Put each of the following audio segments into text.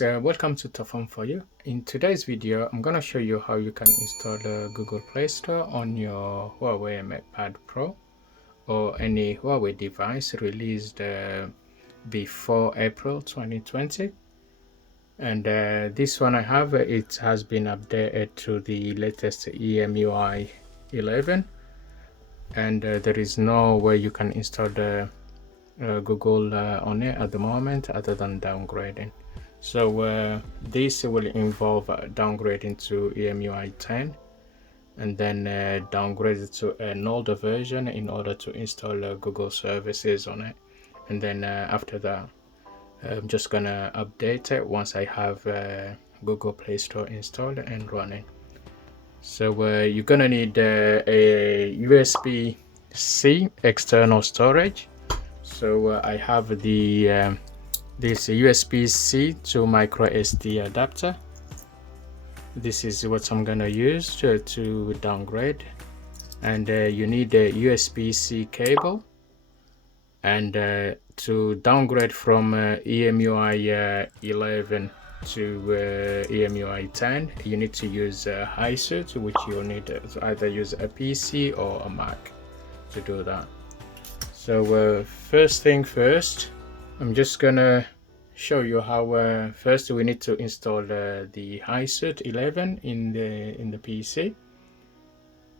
guys, welcome to Tofon for you. In today's video I'm gonna show you how you can install the Google Play Store on your Huawei Matepad Pro or any Huawei device released before April 2020. And this one I have, it has been updated to the latest EMUI 11, and there is no way you can install the Google on it at the moment other than downgrading. So this will involve downgrading to EMUI 10 and then downgrade it to an older version in order to install Google services on it. And then after that, I'm just gonna update it once I have Google Play Store installed and running. So you're gonna need a USB-C external storage. So I have the this USB-C to micro SD adapter. This is what I'm gonna use to downgrade, and you need a USB-C cable. And to downgrade from EMUI 11 to EMUI 10, you need to use HiSUT, which you'll need to either use a PC or a Mac to do that. So first thing first, I'm just gonna show you how first we need to install the HiSUT 11 in the PC,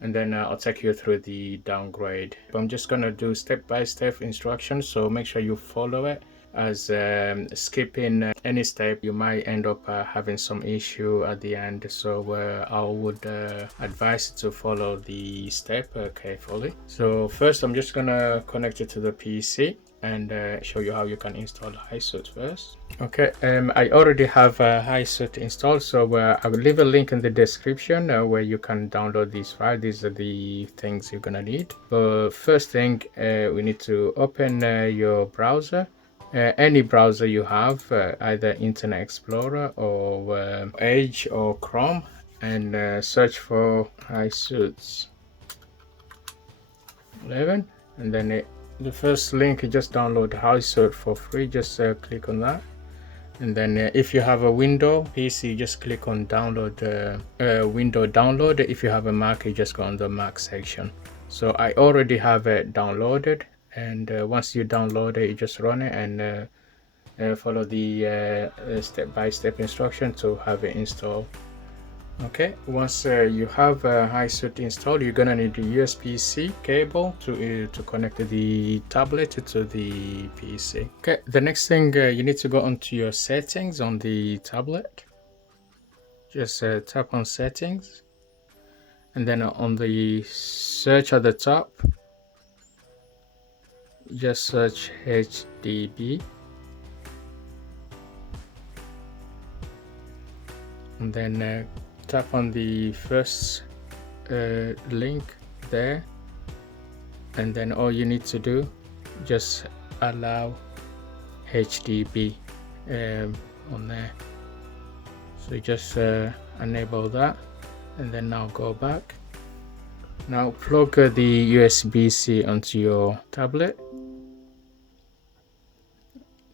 and then I'll take you through the downgrade. I'm just gonna do step-by-step instructions, so make sure you follow it, as skipping any step you might end up having some issue at the end. So I would advise to follow the step carefully. So first I'm just gonna connect it to the PC and show you how you can install HiSUT first. Okay, I already have HiSUT installed, so I will leave a link in the description where you can download this file. These are the things you're gonna need. But first thing, we need to open your browser, any browser you have, either Internet Explorer or Edge or Chrome, and search for HiSUT 11, and then the first link, you just download HiSUT for free. Just click on that, and then if you have a Windows PC, just click on download, window download. If you have a Mac, you just go on the Mac section. So I already have it downloaded, and once you download it, you just run it and follow the step-by-step instruction to have it installed. Okay, once you have HiSUT installed, you're gonna need the USB-C cable to connect the tablet to the PC. Okay, the next thing, you need to go onto your settings on the tablet. Just tap on settings, and then on the search at the top, just search HDB, and then tap on the first link there, and then all you need to do, just allow HDB on there. So you just enable that, and then now go back. Now plug the USB-C onto your tablet,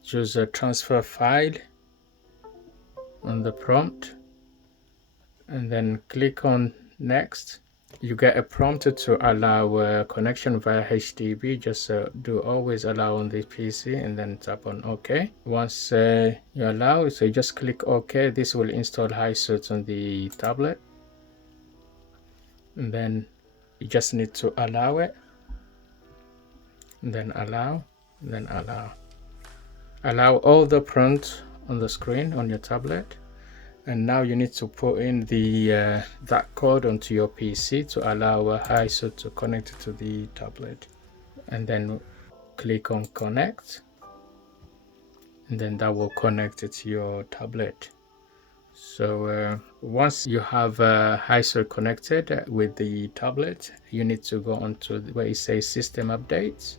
choose a transfer file on the prompt, and then click on next. You get a prompt to allow connection via HDB. Just do always allow on the PC, and then tap on OK. Once you allow, so you just click OK. This will install HiSUT on the tablet, and then you just need to allow it, and then allow, and then allow all the prompts on the screen on your tablet. And now you need to put in the that code onto your PC to allow HiSUT to connect to the tablet, and then click on connect, and then that will connect it to your tablet. So once you have HiSUT connected with the tablet, you need to go on to where it says system updates.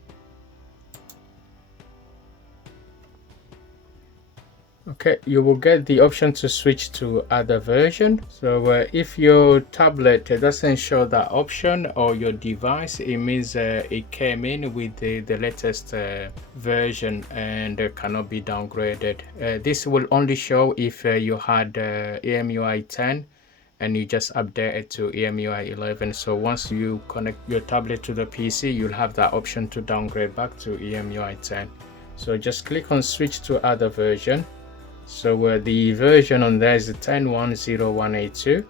Okay, you will get the option to switch to other version. So if your tablet doesn't show that option, or your device, it means it came in with the latest version and cannot be downgraded. This will only show if you had EMUI 10 and you just update it to EMUI 11. So once you connect your tablet to the PC, you'll have that option to downgrade back to EMUI 10. So just click on switch to other version. So the version on there is the 10.1.0.182.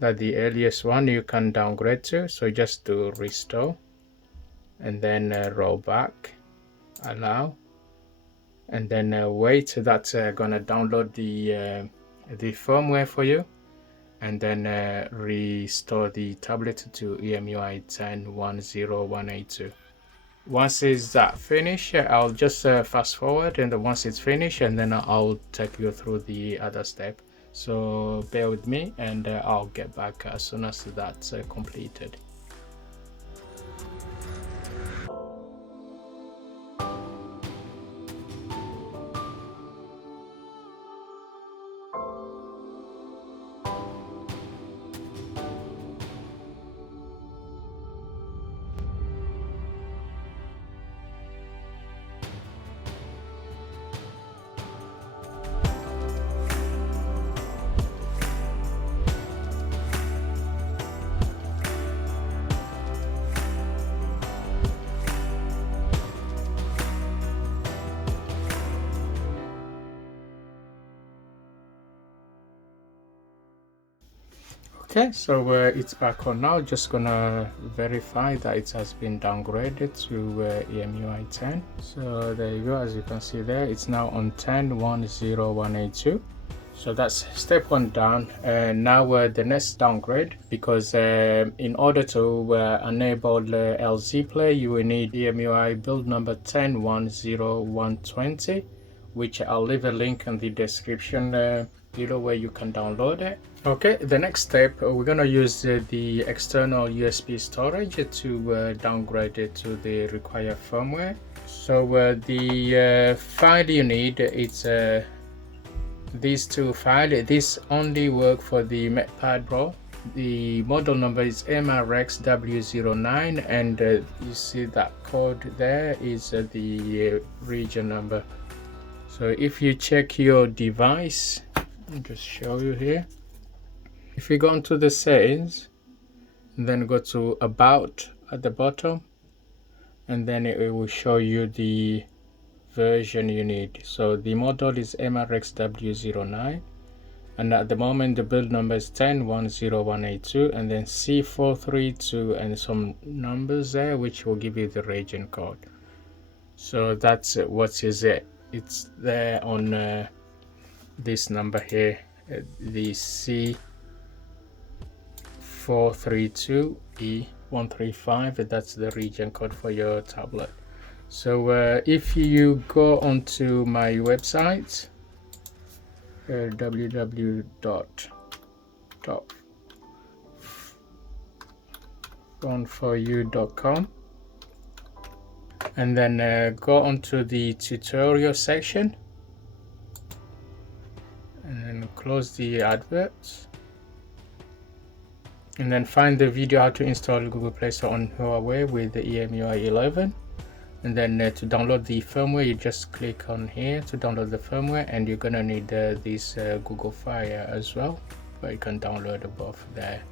That's the earliest one you can downgrade to. So just do restore and then roll back, allow, and then wait. That's gonna download the firmware for you, and then restore the tablet to EMUI 10.1.0.182. Once it's that finished, I'll just fast forward, and once it's finished, and then I'll take you through the other step. So bear with me, and I'll get back as soon as that's completed. Okay, so it's back on now. Just gonna verify that it has been downgraded to EMUI 10. So there you go. As you can see there, it's now on 10.1.0.182. So that's step one down. Now the next downgrade, because in order to enable LZ Play, you will need EMUI build number 10.1.0.120, which I'll leave a link in the description below where you can download it. Okay, the next step, we're gonna use the external USB storage to downgrade it to the required firmware. So the file you need, it's these two files. This only work for the Matepad Pro. The model number is MRXW09, and you see that code there is the region number. So if you check your device, I'll just show you here. If you go into the settings, and then go to about at the bottom, and then it will show you the version you need. So the model is MRXW09, and at the moment the build number is 10.1.0.182, and then C432 and some numbers there which will give you the region code. So that's what is it. It's there on this number here, the C432E135. That's the region code for your tablet. So if you go onto my website, www.phoneforyou.com, and then go onto the tutorial section, and then close the adverts, and then find the video how to install Google Play Store on Huawei with the EMUI 11. And then to download the firmware, you just click on here to download the firmware, and you're gonna need this Google Fire as well, but you can download both there.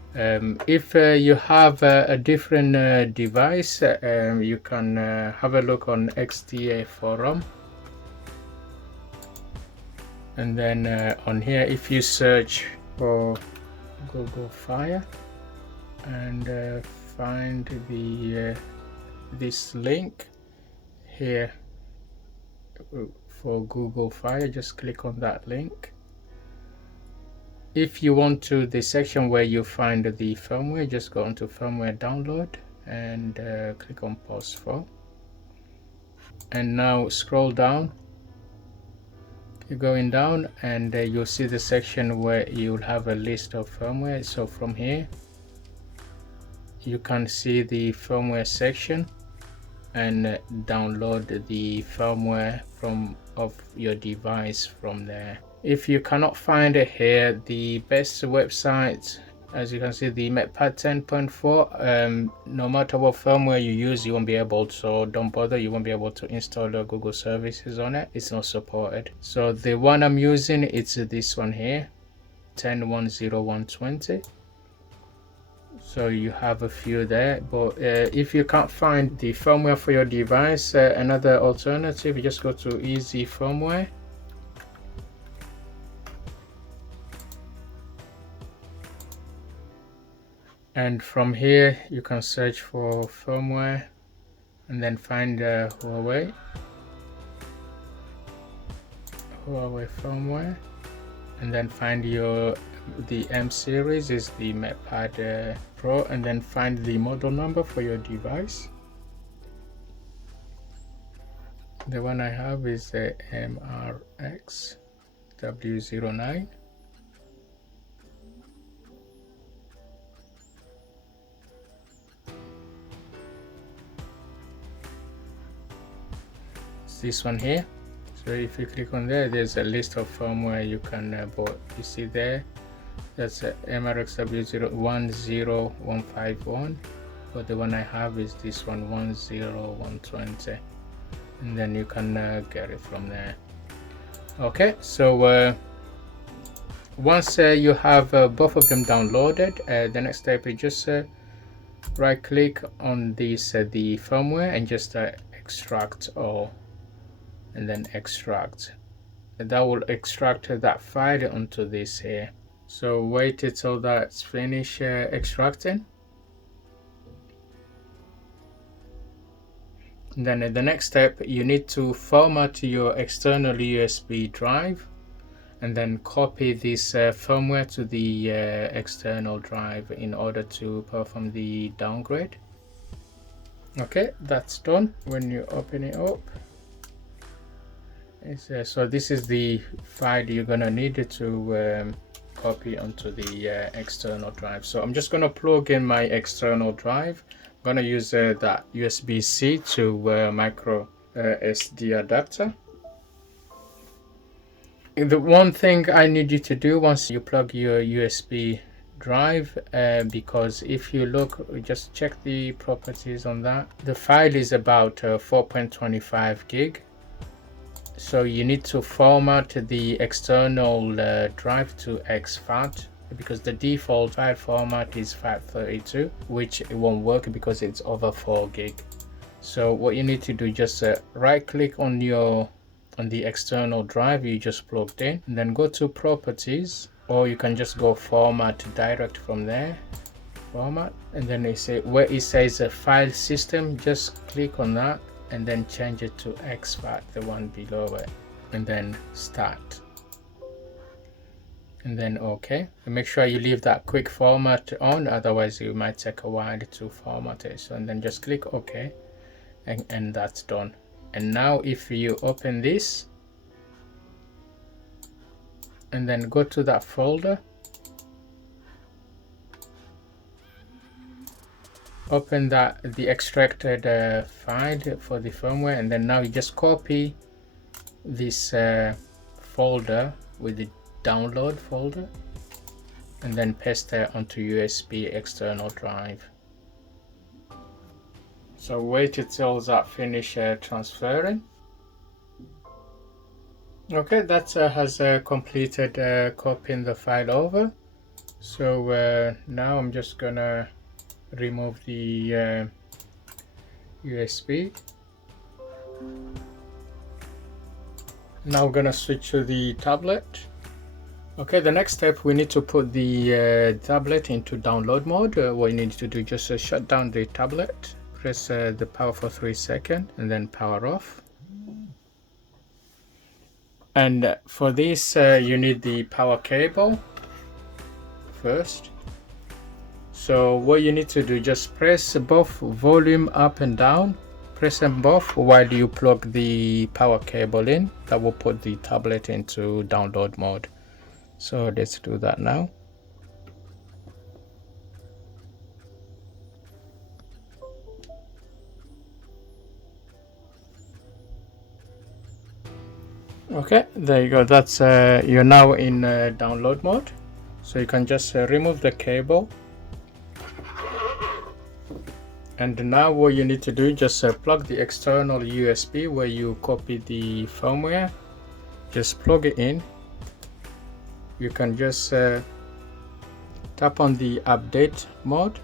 If you have a different device, you can have a look on XDA forum, and then on here, if you search for Google Fire and find the this link here for Google Fire, just click on that link. If you want to the section where you find the firmware, just go into firmware download and click on pause for, and now scroll down. You're going down, and you'll see the section where you'll have a list of firmware. So from here you can see the firmware section, and download the firmware of your device from there. If you cannot find it here, the best website, as you can see, the Matepad 10.4, no matter what firmware you use, you won't be able to, so don't bother, you won't be able to install the Google services on it. It's not supported. So the one I'm using, it's this one here, 10.1.0.120. So you have a few there, but if you can't find the firmware for your device, another alternative, you just go to easy firmware. And from here you can search for firmware and then find Huawei firmware, and then find the M series is the Matepad Pro, and then find the model number for your device. The one I have is the MRX W09. This one here. So if you click on there, there's a list of firmware you can buy. You see there, that's MRX W10151, but the one I have is this one, 10120, and then you can get it from there. Okay, so once you have both of them downloaded, the next step is just right click on this the firmware and just extract all, and then extract. That will extract that file onto this here. So wait until that's finished extracting. And then the next step, you need to format your external USB drive and then copy this firmware to the external drive in order to perform the downgrade. Okay, that's done. When you open it up, so this is the file you're gonna need to copy onto the external drive. So I'm just gonna plug in my external drive. I'm gonna use that USB-C to micro SD adapter. The one thing I need you to do once you plug your USB drive, because if you look, just check the properties on that, the file is about 4.25 gig. So you need to format the external drive to exFAT, because the default file format is FAT32, which it won't work because it's over 4 gig. So what you need to do, just right click on the external drive you just plugged in, and then go to properties, or you can just go format direct from there, format, and then they say where it says a file system, just click on that and then change it to exFAT, the one below it, and then start, and then OK. And make sure you leave that quick format on, otherwise it might take a while to format it. So, and then just click OK, and that's done. And now if you open this and then go to that folder, open the extracted file for the firmware, and then now you just copy this folder with the download folder and then paste it onto USB external drive. So wait until that finish transferring. Okay, that has completed copying the file over. So now I'm just gonna remove the USB. Now I'm gonna switch to the tablet. Okay, the next step, we need to put the tablet into download mode. What you need to do, just shut down the tablet, press the power for 3 seconds, and then power off. And for this, you need the power cable first. So what you need to do, just press both volume up and down, press them both while you plug the power cable in. That will put the tablet into download mode. So let's do that now. Okay, there you go. That's you're now in download mode, so you can just remove the cable. And now what you need to do, just plug the external USB where you copy the firmware. Just plug it in. You can just tap on the update mode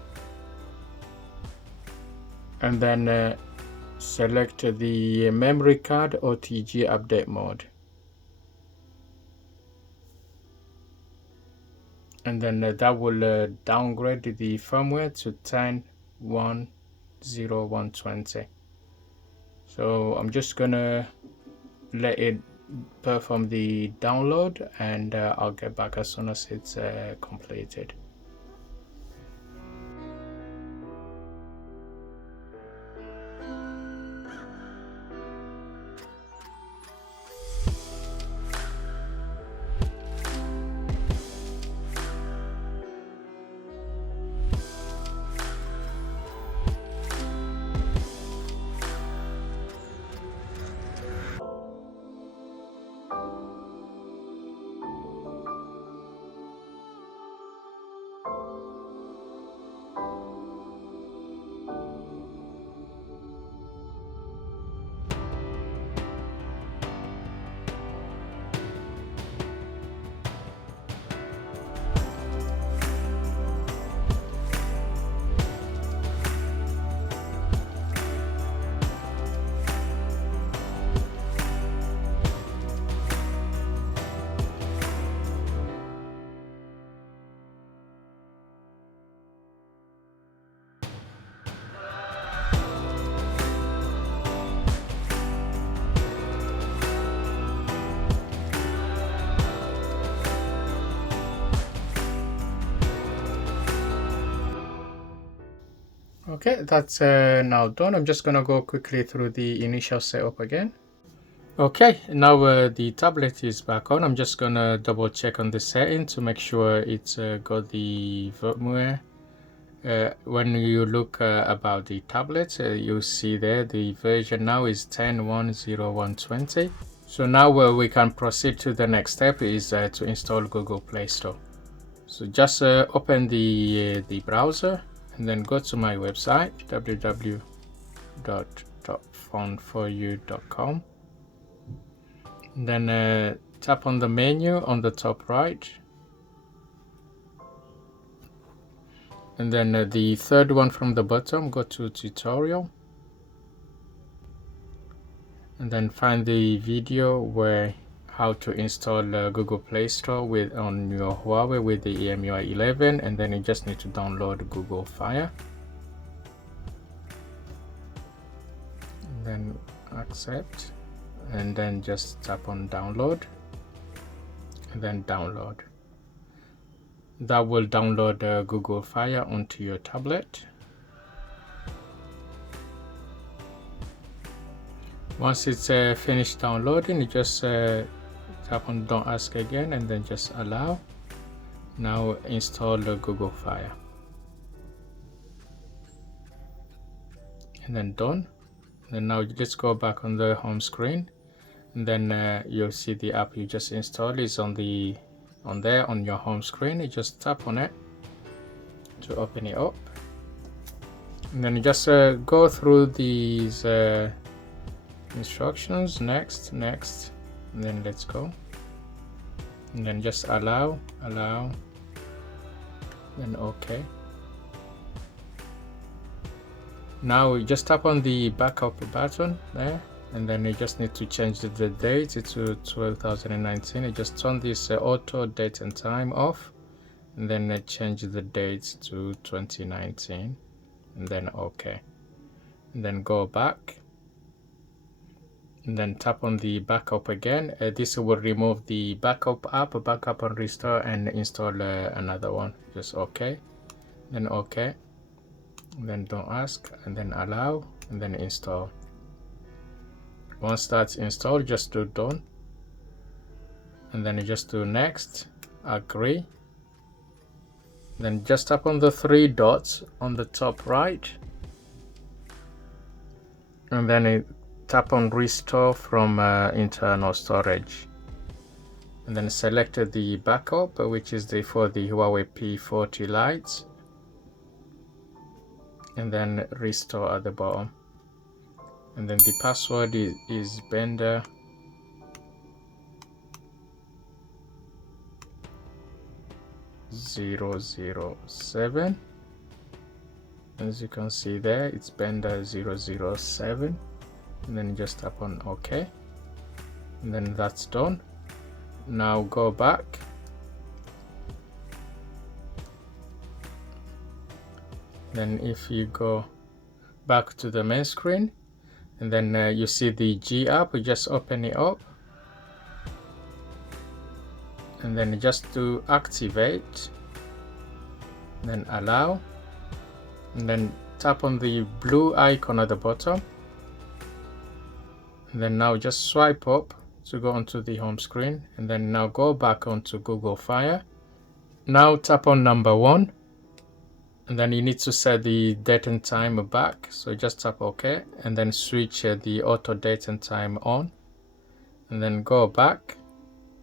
and then select the memory card OTG update mode, and then that will downgrade the firmware to 10.1.0.120. So I'm just gonna let it perform the download, and I'll get back as soon as it's completed. Okay, that's now done. I'm just gonna go quickly through the initial setup again. Okay, now the tablet is back on. I'm just gonna double check on the setting to make sure it's got the firmware. When you look about the tablet, you see there the version now is 10.1.0.120. So now we can proceed to the next step, is to install Google Play Store. So just open the browser and then go to my website www.topfoneforyou.com. Then tap on the menu on the top right, and then the third one from the bottom, go to tutorial, and then find the video where how to install Google Play Store on your Huawei with the EMUI 11, and then you just need to download Google Fire, and then accept, and then just tap on download, and then download. That will download Google Fire onto your tablet. Once it's finished downloading, you just tap on don't ask again, and then just allow. Now install Google Fire, and then done. And now just go back on the home screen, and then you'll see the app you just installed is on there on your home screen. You just tap on it to open it up, and then you just go through these instructions, next, and then let's go, and then just allow, then okay. Now you just tap on the backup button there, and then you just need to change the date to 2019. You just turn this auto date and time off, and then change the date to 2019, and then okay, and then go back, and then tap on the backup again. This will remove the backup app, backup and restore, and install another one. Just okay, then okay, and then don't ask, and then allow, and then install. Once that's installed, just do done, and then you just do next, agree, then just tap on the three dots on the top right, and then tap on restore from internal storage. and then select the backup, which is for the Huawei P40 Lite, and then restore at the bottom. And then the password is Bender 007. As you can see there, it's Bender 007, and then just tap on OK, and then that's done. Now go back, then if you go back to the main screen, and then you see the G app, you just open it up, and then just to activate, then allow, and then tap on the blue icon at the bottom, and then now just swipe up to go onto the home screen, and then now go back onto Google Fire. Now tap on number 1, and then you need to set the date and time back, so just tap OK, and then switch the auto date and time on, and then go back,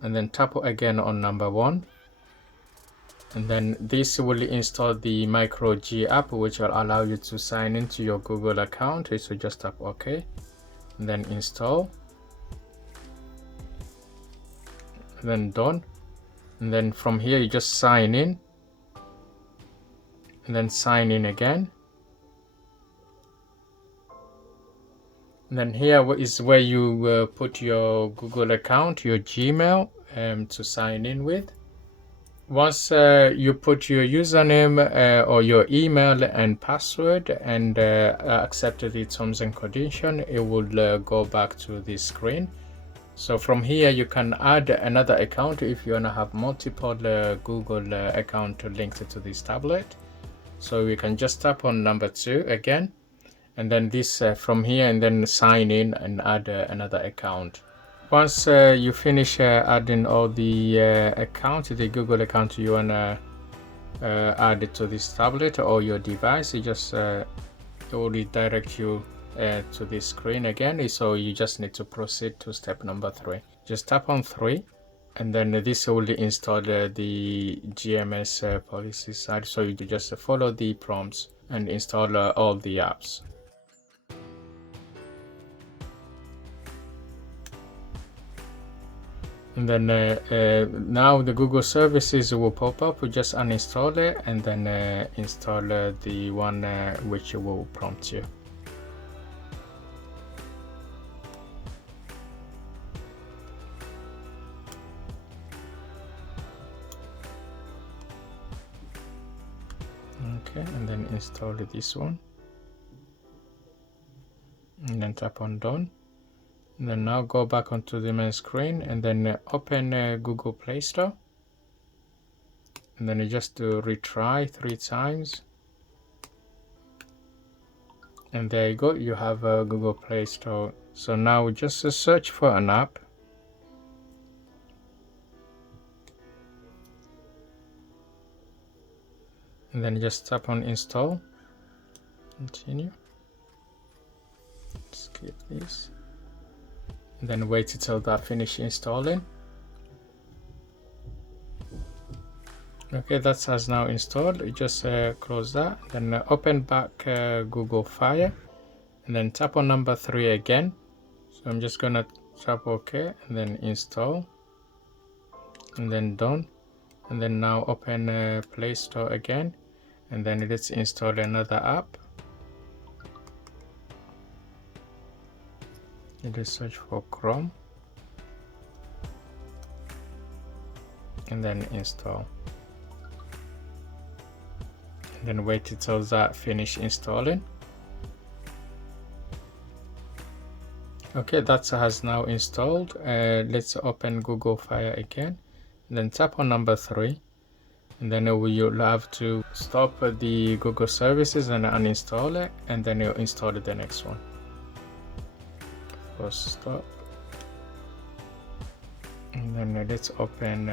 and then tap again on number 1, and then this will install the micro G app, which will allow you to sign into your Google account. So just tap OK, and then install, and then done. And then from here you just sign in, and then sign in again, and then here is where you put your Google account, your Gmail, to sign in with. Once you put your username or your email and password and accept the terms and conditions, it will go back to this screen. So from here you can add another account if you want to have multiple Google account linked to this tablet. So we can just tap on number 2 again, and then this from here, and then sign in and add another account. Once you finish adding all the account, the Google account you want to add it to this tablet or your device, you just it will redirect you to this screen again. So you just need to proceed to step number 3. Just tap on 3, and then this will install the GMS policy side. So you just follow the prompts and install all the apps. And then now the Google services will pop up. We just uninstall it, and then install the one which will prompt you. Okay, and then install this one, and then tap on done. And then now go back onto the main screen, and then open Google Play Store, and then you just do retry 3 times, and there you go, you have Google Play Store. So now just search for an app, and then just tap on install, continue, skip this, and then wait until that finish installing. Okay, that has now installed. You just close that, then open back Google Fire, and then tap on number 3 again. So I'm just gonna tap OK, and then install, and then done. And then now open Play Store again, and then let's install another app. You just search for Chrome, and then install, and then wait until that finish installing. Okay, that has now installed. Let's open Google Fire again, and then tap on number 3, and then you'll have to stop the Google services and uninstall it, and then you'll install the next one. First stop, and then let's open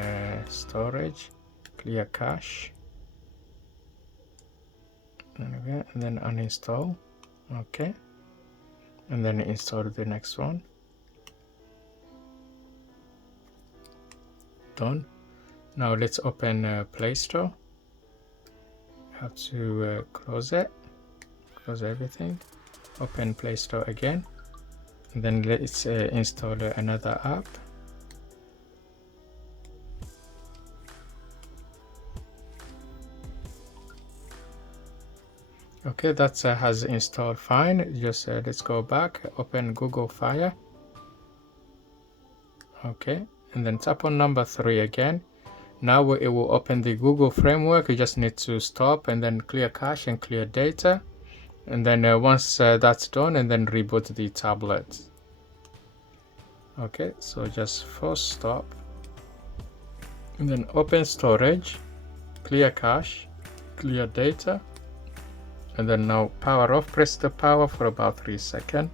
storage, clear cache, okay, and then uninstall. Okay, and then install the next one. Done. Now let's open Play Store. Have to close it, close everything, open Play Store again, and then let's install another app. Okay, that has installed fine. Just let's go back, open Google Fire. Okay, and then tap on number 3 again. Now it will open the Google framework. You just need to stop and then clear cache and clear data. And then once that's done, and then reboot the tablet. Okay, so just force stop. And then open storage, clear cache, clear data. And then now power off, press the power for about 3 seconds.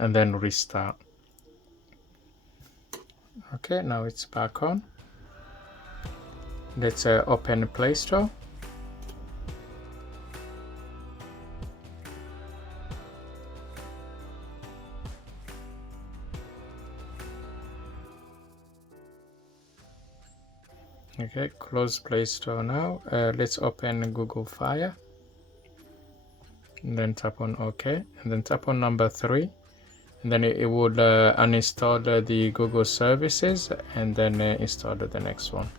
And then restart. Okay, now it's back on. Let's open Play Store. Okay, close Play Store now. Let's open Google Fire. And then tap on OK. And then tap on number 3. And then it would uninstall the Google services and then install the next one.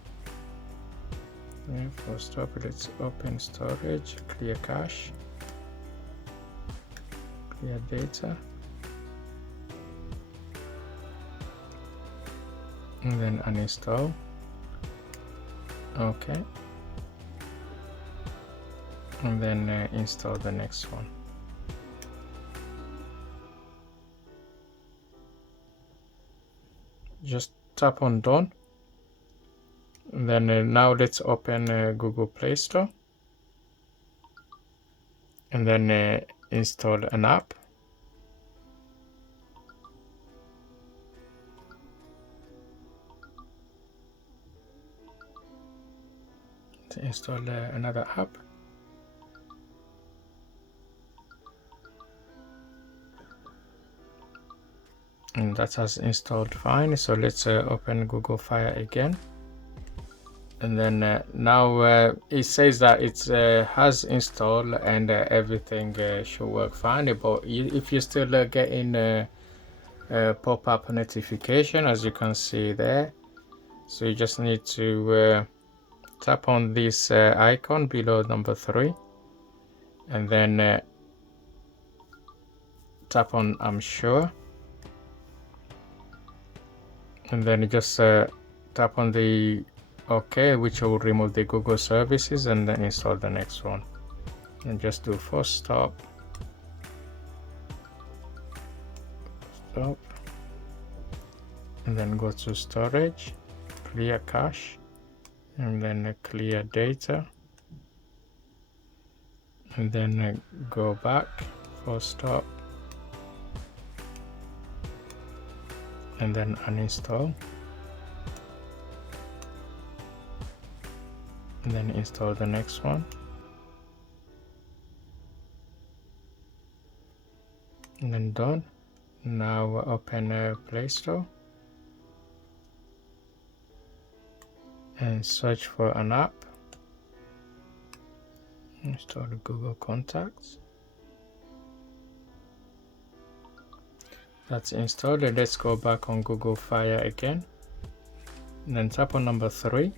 Okay, for stop, let's open storage, clear cache, clear data. And then uninstall. Okay, and then install the next one. Just tap on done. And then now let's open Google Play Store and then install an app. To install another app. And that has installed fine. So let's open Google Fire again. And then now it says that it has installed and everything should work fine. But if you're still getting pop-up notification, as you can see there, so you just need to tap on this icon below number 3 and then tap on I'm sure, and then just tap on the OK, which will remove the Google services, and then install the next one. And just do force stop, and then go to storage, clear cache, and then clear data, and then go back, force stop, and then uninstall, and then install the next one, and then done. Now open Play Store and search for an app. Install Google Contacts. That's installed. Let's go back on Google Fire again, and then tap on number 3.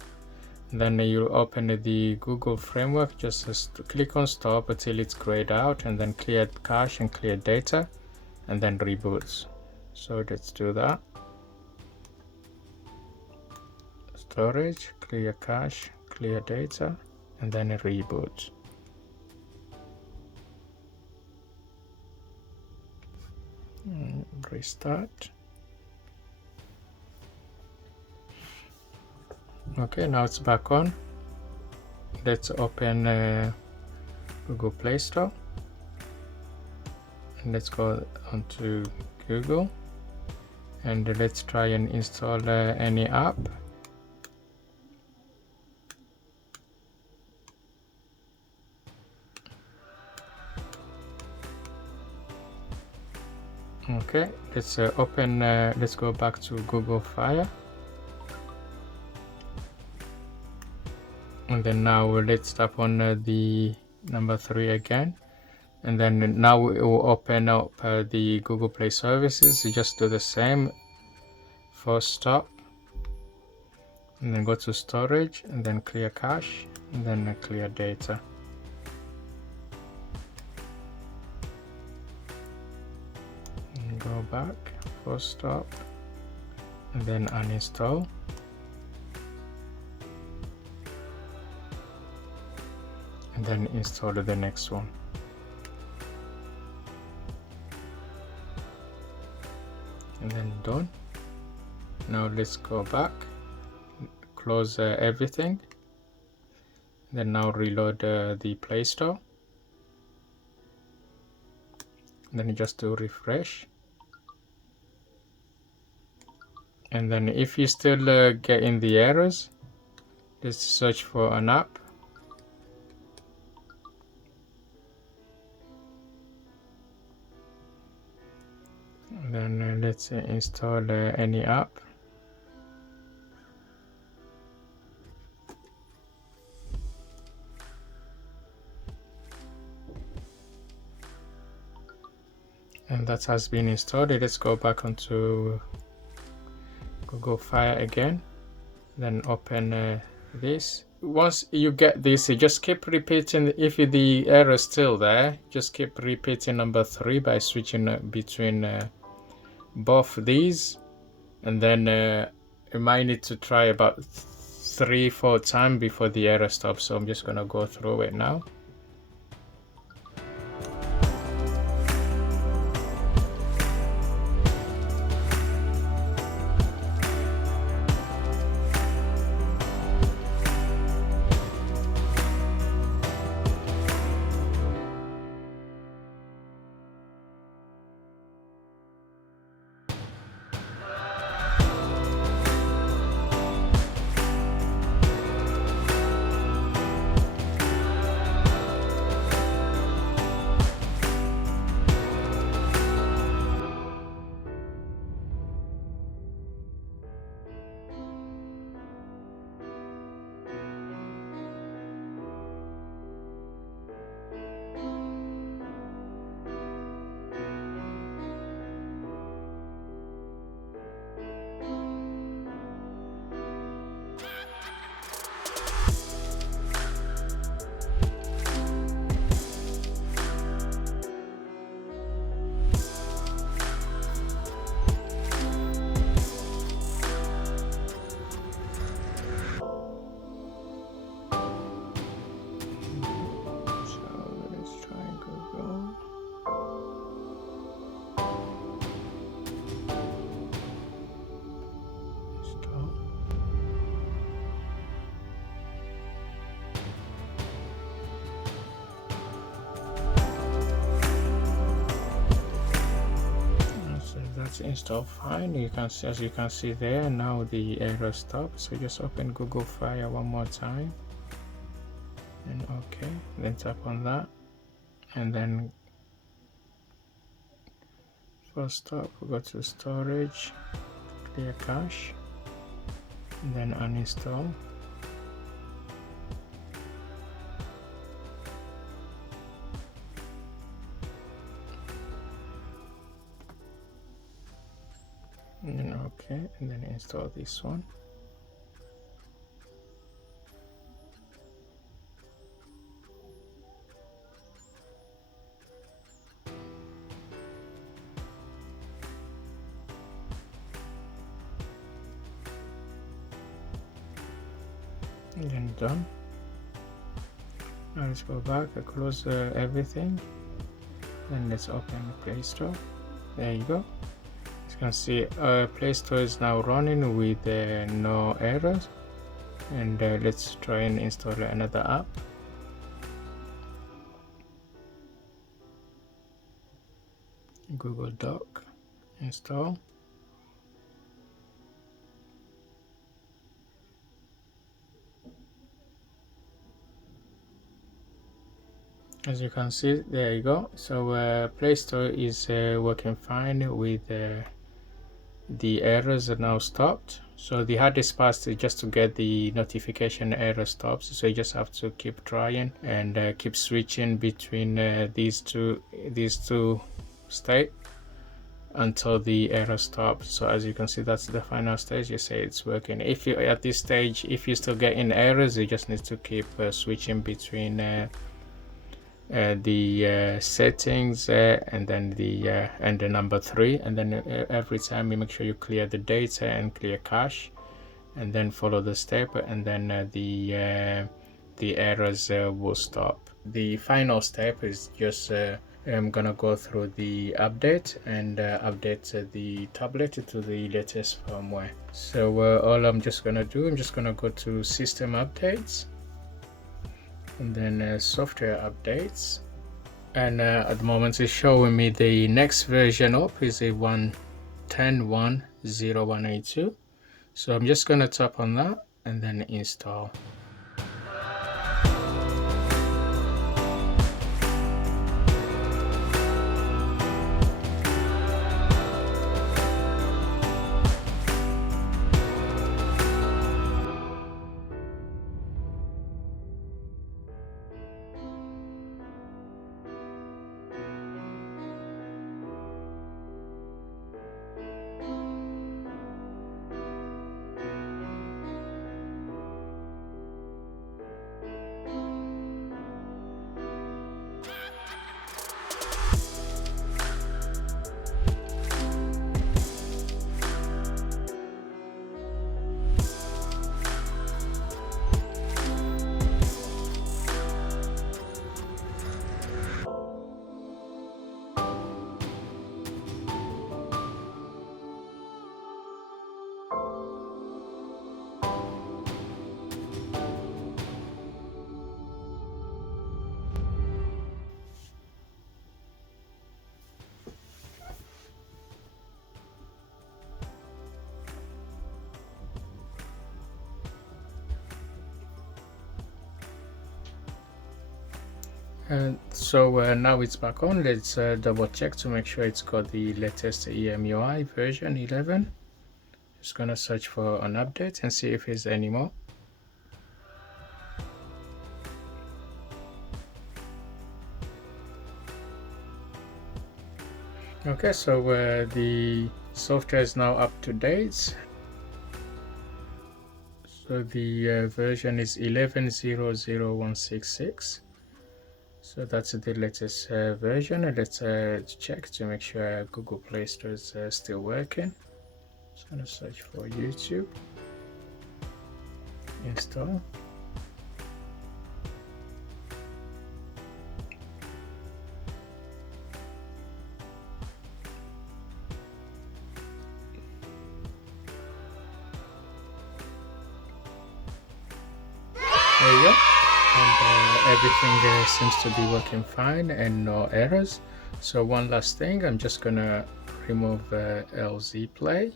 Then you'll open the Google framework. Just click on stop until it's grayed out, and then clear cache and clear data, and then reboots. So let's do that. Storage, clear cache, clear data, and then reboot. Restart. Okay, now it's back on. Let's open Google Play Store, and let's go onto Google, and let's try and install any app. Okay, let's let's go back to Google Fire, and then now let's tap on the number 3 again, and then now it will open up the Google Play services. You just do the same. First stop, and then go to storage, and then clear cache, and then clear data. And go back, first stop, and then uninstall. And then install the next one. And then done. Now let's go back, close everything. Then now reload the Play Store. Then you just do refresh. And then if you still getting the errors, let's search for an app. And then let's install any app. And that has been installed. Let's go back onto Google Fire again, then open this. Once you get this, you just keep repeating. If the error is still there, just keep repeating number 3 by switching between both these, and then you might need to try about 3-4 times before the error stops. So I'm just gonna go through it now. Install fine. You can see, as you can see there, now the error stopped. So just open Google Fire one more time, and okay, then tap on that, and then first stop, go to storage, clear cache, and then uninstall. And okay, and then install this one. And then done. Now let's go back, close everything, and let's open the Play Store. There you go. As you can see, Play Store is now running with no errors. And let's try and install another app. Google Doc, install. As you can see, there you go. So Play Store is working fine with the errors are now stopped. So the hardest part is just to get the notification error stops. So you just have to keep trying and keep switching between these two states until the error stops. So as you can see, that's the final stage. You say it's working. If you at this stage, if you're still getting errors, you just need to keep switching between the settings and then the number 3, and then every time you make sure you clear the data and clear cache, and then follow the step, and then the errors will stop. The final step is just I'm gonna go through the update and update the tablet to the latest firmware. So all I'm just gonna do, I'm just gonna go to system updates and then software updates, and at the moment it's showing me the next version up is a 1.10.1.0.182. So I'm just gonna tap on that and then install. And so now it's back on. Let's double check to make sure it's got the latest EMUI version 11. Just gonna search for an update and see if there's any more. Okay, so the software is now up to date. So the version is 11.0.0.166. So that's the latest version. And let's check to make sure Google Play Store is still working. Just gonna search for YouTube, install. There you go. And everything seems to be working fine and no errors. So one last thing, I'm just gonna remove LZ Play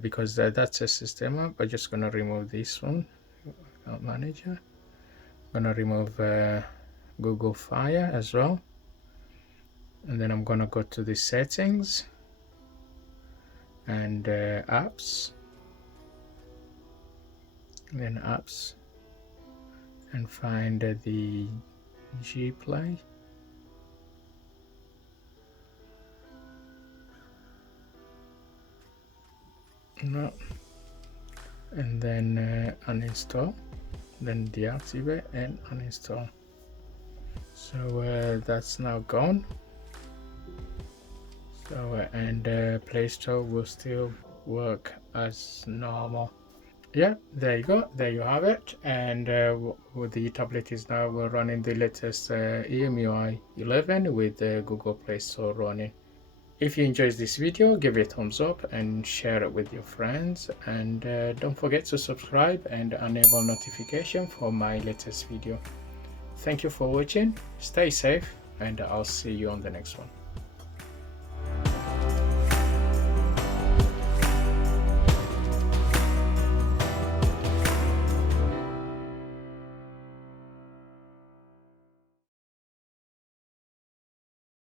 because that's a system app. I'm just gonna remove this one, Account Manager. I'm gonna remove Google Fire as well, and then I'm gonna go to the settings and apps, and then apps, and find the G Play. No, and then uninstall, then deactivate and uninstall. So that's now gone. So and Play Store will still work as normal. Yeah, there you go, there you have it. And the tablet is now running the latest EMUI 11 with Google Play Store running. If you enjoyed this video, give it a thumbs up and share it with your friends, and don't forget to subscribe and enable notification for my latest video. Thank you for watching, stay safe, and I'll see you on the next one.